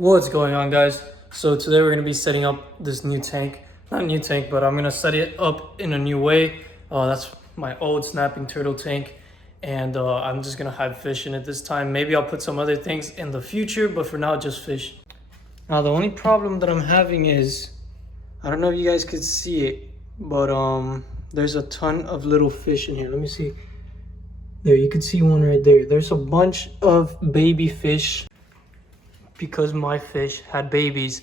What's going on, guys? So today we're going to be setting up this new tank. Not new tank, but I'm going to set it up in a new way. That's my old snapping turtle tank. And I'm just going to have fish in it this time. Maybe I'll put some other things in the future, but for now, just fish. Now, the only problem that I'm having is, I don't know if you guys could see it, but there's a ton of little fish in here. Let me see. There, you can see one right there. There's a bunch of baby fish because my fish had babies.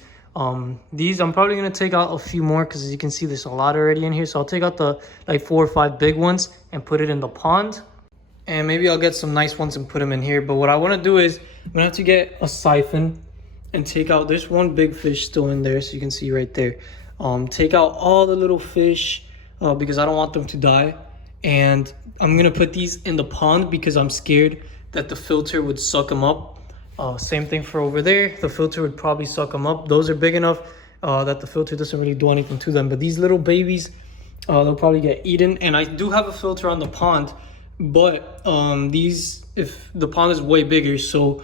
These I'm probably gonna take out a few more because as you can see there's a lot already in here. So I'll take out the like 4 or 5 big ones and put it in the pond. And maybe I'll get some nice ones and put them in here. But what I want to do is I'm gonna have to get a siphon and take out, there's one big fish still in there, so you can see right there. Take out all the little fish because I don't want them to die. And I'm gonna put these in the pond because I'm scared that the filter would suck them up. Same thing for over there. The filter would probably suck them up. Those are big enough that the filter doesn't really do anything to them. But these little babies, they'll probably get eaten. And I do have a filter on the pond, but if the pond is way bigger, so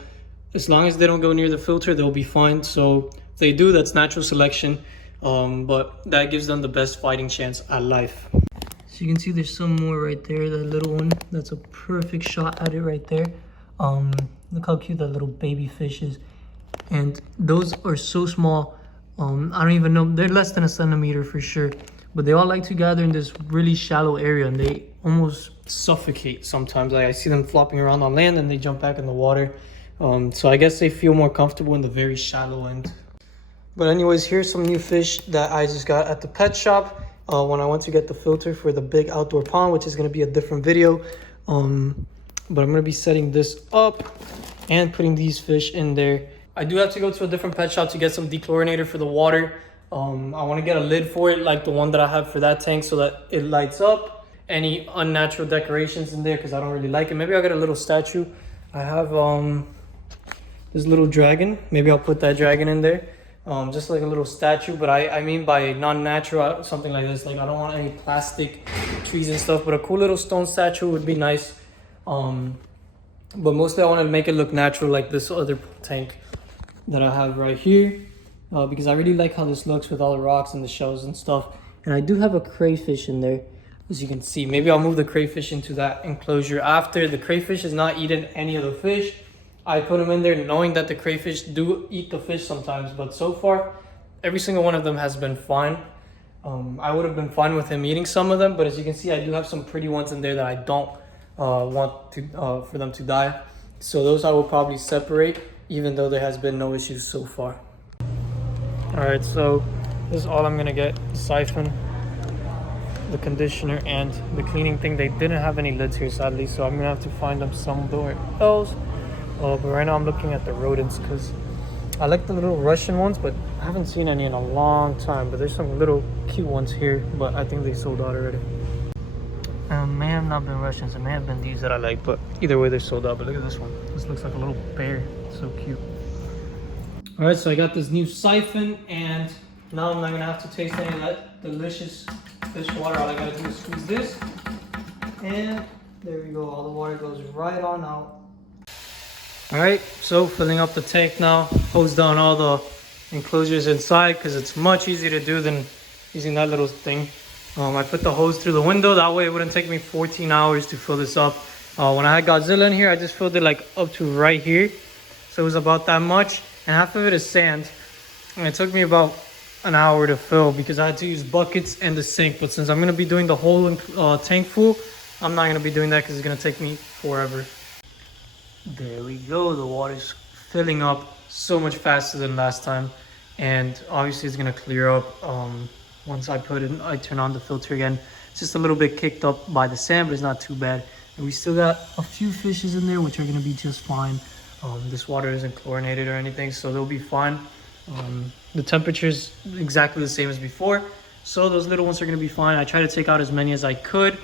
as long as they don't go near the filter, they'll be fine. So if they do, that's natural selection. But that gives them the best fighting chance at life. So you can see there's some more right there, that little one. That's a perfect shot at it right there. Look how cute that little baby fish is. And those are so small. I don't even know, they're less than a centimeter for sure. But they all like to gather in this really shallow area and they almost suffocate sometimes. Like I see them flopping around on land and they jump back in the water. So I guess they feel more comfortable in the very shallow end. But anyways, here's some new fish that I just got at the pet shop when I went to get the filter for the big outdoor pond, which is going to be a different video. But I'm going to be setting this up and putting these fish in there. I do have to go to a different pet shop to get some dechlorinator for the water. I want to get a lid for it like the one that I have for that tank so that it lights up. Any unnatural decorations in there because I don't really like it. Maybe I'll get a little statue. I have this little dragon. Maybe I'll put that dragon in there. Just like a little statue, but I mean by non-natural, something like this. Like I don't want any plastic trees and stuff, but a cool little stone statue would be nice. But mostly I want to make it look natural like this other tank that I have right here, because I really like how this looks with all the rocks and the shells and stuff. And I do have a crayfish in there, as you can see. Maybe I'll move the crayfish into that enclosure after. The crayfish has not eaten any of the fish. I put them in there knowing that the crayfish do eat the fish sometimes, but so far every single one of them has been fine. I would have been fine with him eating some of them, but as you can see I do have some pretty ones in there that I don't want to for them to die. So those I will probably separate, even though there has been no issues so far. Alright, so this is all I'm gonna get: the siphon, the conditioner, and the cleaning thing. They didn't have any lids here sadly, so I'm gonna have to find them somewhere else. But right now I'm looking at the rodents because I like the little Russian ones, but I haven't seen any in a long time. But there's some little cute ones here, but I think they sold out already. May have not been Russians, it may have been these that I like, but either way they're sold out. But look at this one. This looks like a little bear. It's so cute. All right, so I got this new siphon, and now I'm not gonna have to taste any of that delicious fish water. All I gotta do is squeeze this, and there we go. All the water goes right on out. All right, so filling up the tank now. Hose down all the enclosures inside because it's much easier to do than using that little thing. I put the hose through the window, that way it wouldn't take me 14 hours to fill this up. When I had Godzilla in here, I just filled it like up to right here. So it was about that much, and half of it is sand. And it took me about an hour to fill because I had to use buckets and the sink. But since I'm gonna be doing the whole tank full, I'm not gonna be doing that because it's gonna take me forever. There we go, the water's filling up so much faster than last time. And obviously it's gonna clear up once I turn on the filter again. It's just a little bit kicked up by the sand, but it's not too bad. And we still got a few fishes in there, which are gonna be just fine. This water isn't chlorinated or anything, so they'll be fine. The temperature's exactly the same as before, so those little ones are gonna be fine. I tried to take out as many as I could,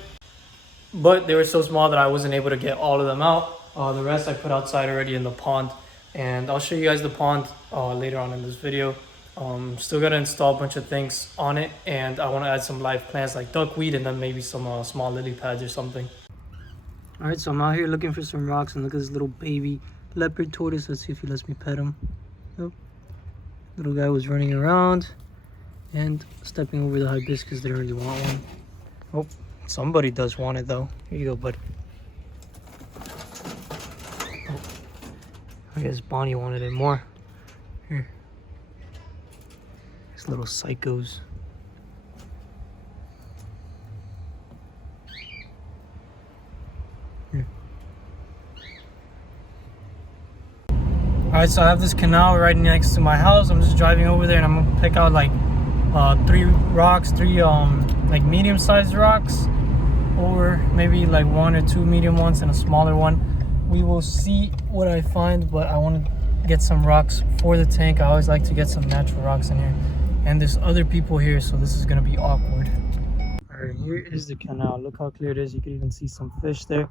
but they were so small that I wasn't able to get all of them out. The rest I put outside already in the pond, and I'll show you guys the pond later on in this video. Still gotta install a bunch of things on it, and I want to add some live plants like duckweed and then maybe some small lily pads or something. All right, so I'm out here looking for some rocks, and look at this little baby leopard tortoise. Let's see if he lets me pet him. Nope. Little guy was running around and stepping over the hibiscus. They really want one. Oh, somebody does want it though. Here you go, bud. Oh, I guess Bonnie wanted it more. Here. These little psychos. Here. Alright, so I have this canal right next to my house. I'm just driving over there and I'm gonna pick out like three like medium-sized rocks, or maybe like 1 or 2 medium ones and a smaller one. We will see what I find, but I want to get some rocks for the tank. I always like to get some natural rocks in here, and there's other people here, so this is gonna be awkward. All right, here is the canal. Look how clear it is. You can even see some fish there.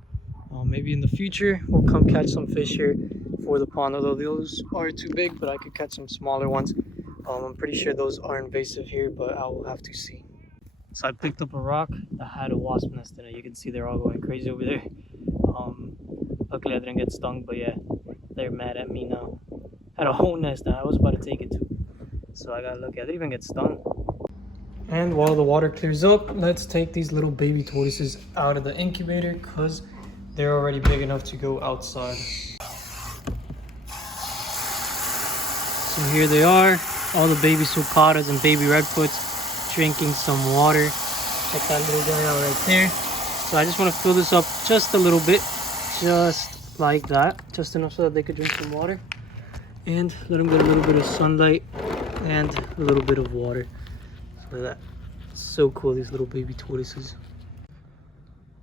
Maybe in the future we'll come catch some fish here for the pond, although those are too big, but I could catch some smaller ones. I'm pretty sure those are invasive here, but I will have to see. So I picked up a rock that had a wasp nest in it. You can see they're all going crazy over there. Luckily I didn't get stung, but yeah, they're mad at me now. Had a whole nest and I was about to take it too. So I gotta look at it. I didn't even get stung. And while the water clears up, let's take these little baby tortoises out of the incubator because they're already big enough to go outside. So here they are, all the baby sulcatas and baby redfoots drinking some water. Check that little guy out right there. So I just want to fill this up just a little bit, just like that, just enough so that they could drink some water, and let them get a little bit of sunlight and a little bit of water. So that, so cool, these little baby tortoises.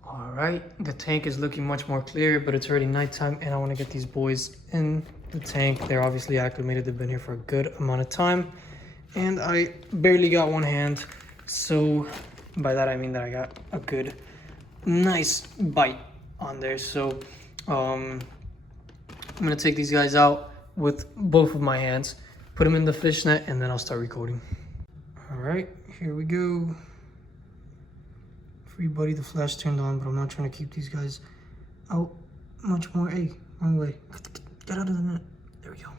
All right, the tank is looking much more clear, but it's already nighttime and I want to get these boys in the tank. They're obviously acclimated. They've been here for a good amount of time, and I barely got one hand. So by that I mean that I got a good, nice bite on there. So I'm gonna take these guys out with both of my hands, put them in the fish net, and then I'll start recording. All right, here we go. Free buddy, the flash turned on, but I'm not trying to keep these guys out much more. Hey, wrong way. Get out of the net. There we go.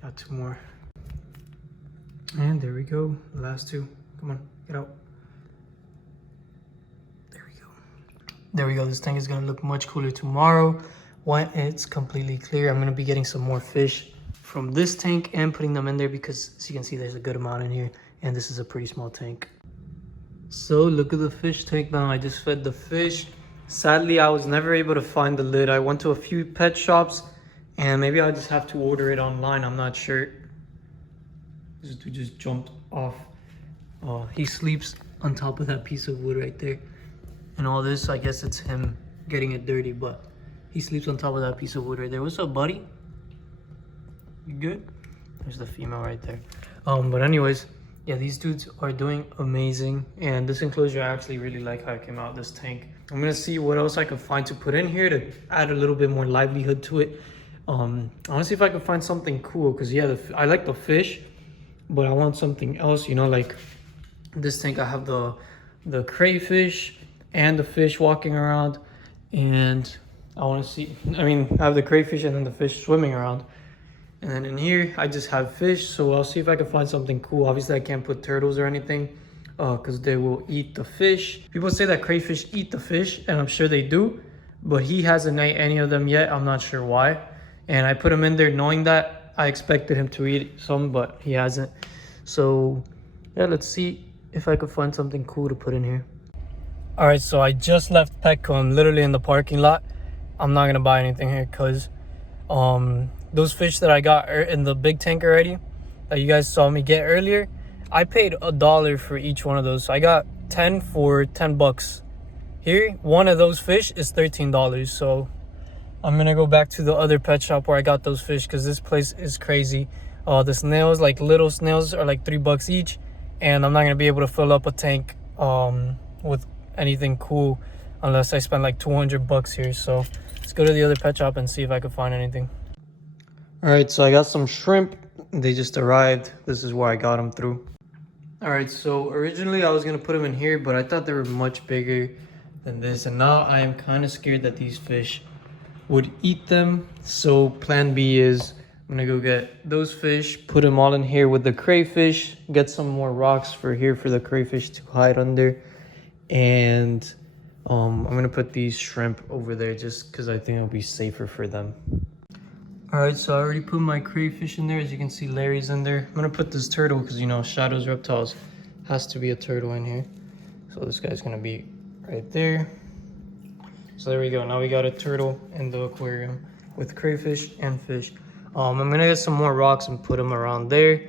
Got 2 more. And there we go. The last 2. Come on, get out. There we go. There we go. This tank is going to look much cooler tomorrow when it's completely clear. I'm going to be getting some more fish from this tank and putting them in there because, as you can see, there's a good amount in here. And this is a pretty small tank. So look at the fish tank now. I just fed the fish. Sadly, I was never able to find the lid. I went to a few pet shops and maybe I just have to order it online. I'm not sure. This dude just jumped off. He sleeps on top of that piece of wood right there. And all this, I guess it's him getting it dirty, but he sleeps on top of that piece of wood right there. What's up, buddy? You good? There's the female right there. But anyways, yeah, these dudes are doing amazing, and this enclosure, I actually really like how it came out, this tank. I'm gonna see what else I can find to put in here to add a little bit more livelihood to it. I want to see if I can find something cool, because yeah, I like the fish, but I want something else, you know, like this tank I have the crayfish and the fish walking around, and I want to see, I mean, I have the crayfish and then the fish swimming around. And then in here, I just have fish, so I'll see if I can find something cool. Obviously, I can't put turtles or anything because they will eat the fish. People say that crayfish eat the fish, and I'm sure they do, but he hasn't ate any of them yet. I'm not sure why. And I put him in there knowing that. I expected him to eat some, but he hasn't. So yeah, let's see if I could find something cool to put in here. All right, so I just left Petco. I'm literally in the parking lot. I'm not gonna buy anything here because those fish that I got in the big tank already, that you guys saw me get earlier, I paid $1 for each one of those. So I got 10 for 10 bucks. Here, one of those fish is $13. So I'm gonna go back to the other pet shop where I got those fish because this place is crazy. The snails, like little snails, are like $3 each, and I'm not gonna be able to fill up a tank with anything cool unless I spend like 200 bucks here. So let's go to the other pet shop and see if I can find anything. All right, so I got some shrimp. They just arrived. This is where I got them through. All right, so originally I was gonna put them in here, but I thought they were much bigger than this, and now I am kind of scared that these fish would eat them. So plan B is I'm gonna go get those fish, put them all in here with the crayfish, get some more rocks for here for the crayfish to hide under. And I'm gonna put these shrimp over there just because I think it'll be safer for them. All right, so I already put my crayfish in there. As you can see, Larry's in there. I'm gonna put this turtle because, you know, Shadow's Reptiles has to be a turtle in here. So this guy's gonna be right there. So there we go. Now we got a turtle in the aquarium with crayfish and fish. I'm gonna get some more rocks and put them around there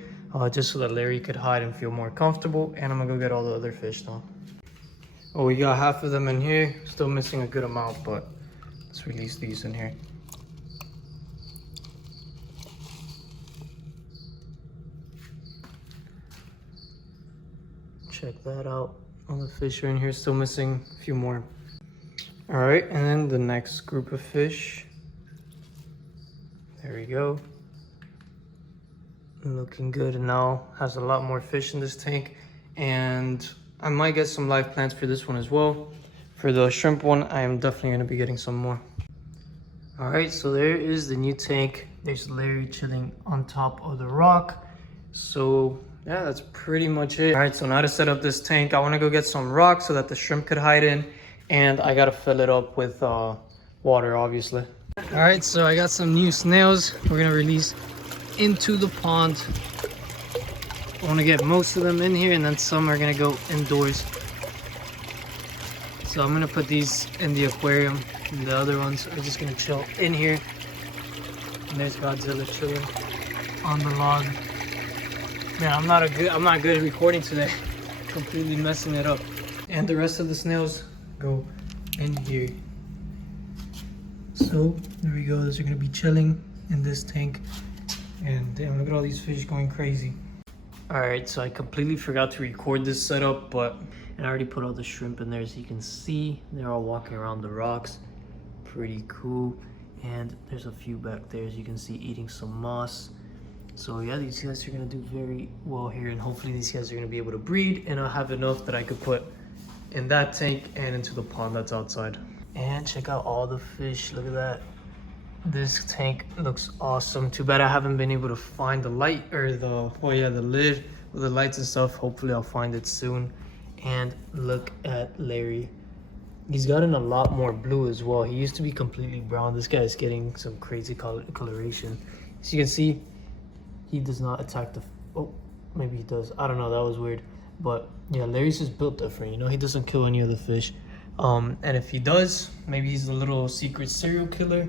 just so that Larry could hide and feel more comfortable. And I'm gonna go get all the other fish now. Oh, we got half of them in here. Still missing a good amount, but let's release these in here. Check that out. All the fish are in here, still missing a few more. All right, and then the next group of fish. There we go. Looking good, and now has a lot more fish in this tank. And I might get some live plants for this one as well. For the shrimp one, I am definitely gonna be getting some more. All right, so there is the new tank. There's Larry chilling on top of the rock. So yeah, that's pretty much it. All right, so now to set up this tank, I wanna go get some rocks so that the shrimp could hide in. And I gotta fill it up with water, obviously. All right, so I got some new snails we're gonna release into the pond. I wanna get most of them in here, and then some are gonna go indoors. So I'm gonna put these in the aquarium, and the other ones are just gonna chill in here. And there's Godzilla chilling on the log. Man, I'm not good at recording today. Completely messing it up. And the rest of the snails go in here. So there we go. Those are gonna be chilling in this tank. And damn, look at all these fish going crazy. All right, so I completely forgot to record this setup, and I already put all the shrimp in there, so you can see they're all walking around the rocks. Pretty cool. And there's a few back there, as you can see, eating some moss. So yeah, these guys are gonna do very well here, and hopefully these guys are gonna be able to breed, and I'll have enough that I could put in that tank and into the pond that's outside. And check out all the fish. Look at that. This tank looks awesome. Too bad I haven't been able to find the light or the lid with the lights and stuff. Hopefully I'll find it soon. And look at Larry. He's gotten a lot more blue as well. He used to be completely brown. This guy is getting some crazy coloration. As you can see, he does not attack the... Oh, maybe he does. I don't know. That was weird. But yeah, Larry's just built different. You know, he doesn't kill any of the fish. And if he does, maybe he's a little secret serial killer.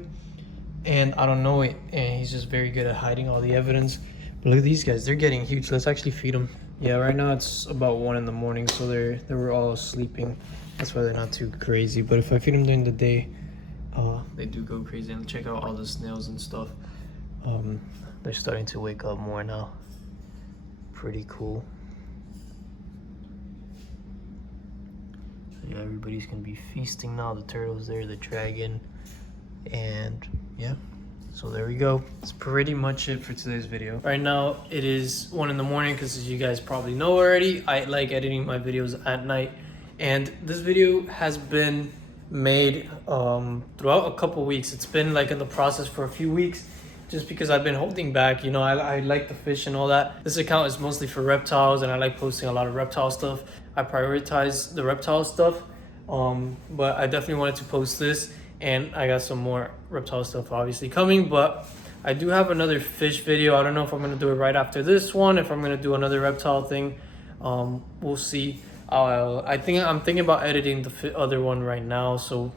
And I don't know it. And he's just very good at hiding all the evidence. But look at these guys. They're getting huge. Let's actually feed them. Yeah, right now it's about 1 in the morning. So they were all sleeping. That's why they're not too crazy. But if I feed them during the day, they do go crazy. And check out all the snails and stuff. They're starting to wake up more now. Pretty cool. Yeah, everybody's gonna be feasting now. The turtle's there, the dragon, and yeah, so there we go. That's pretty much it for today's video. Right now it is 1 in the morning because, as you guys probably know already, I like editing my videos at night, and this video has been made throughout a couple weeks. It's been like in the process for a few weeks, just because I've been holding back. You know, I like the fish and all that. This account is mostly for reptiles, and I like posting a lot of reptile stuff. I prioritize the reptile stuff, but I definitely wanted to post this, and I got some more reptile stuff obviously coming. But I do have another fish video. I don't know if I'm gonna do it right after this one, if I'm gonna do another reptile thing. We'll see. I'm thinking about editing the other one right now, so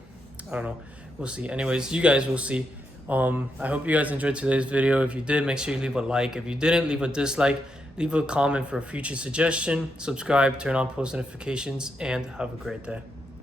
I don't know. We'll see. Anyways, you guys will see. I hope you guys enjoyed today's video. If you did, make sure you leave a like. If you didn't, leave a dislike. Leave a comment for a future suggestion. Subscribe, turn on post notifications, and have a great day.